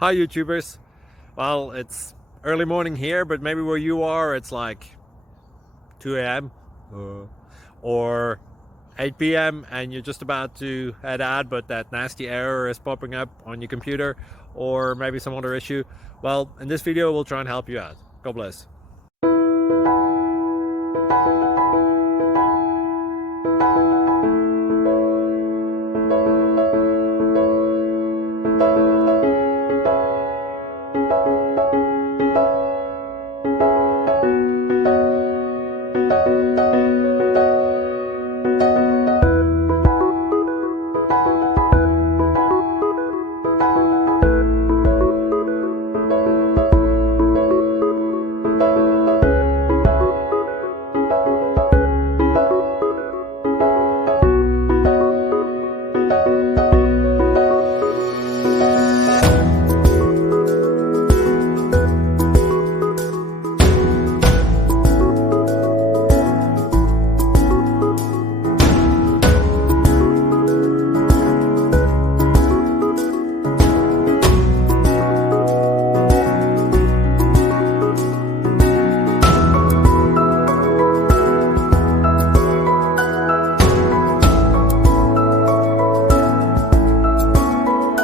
Hi YouTubers. Well, it's early morning here, but maybe where you are it's like 2 a.m. or 8 p.m. and you're just about to head out, but that nasty error is popping up on your computer, or maybe some other issue. Well, in this video we'll try and help you out. God bless.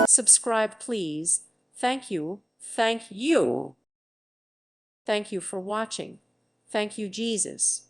Subscribe, please. Thank you. Thank you. Thank you for watching. Thank you, Jesus.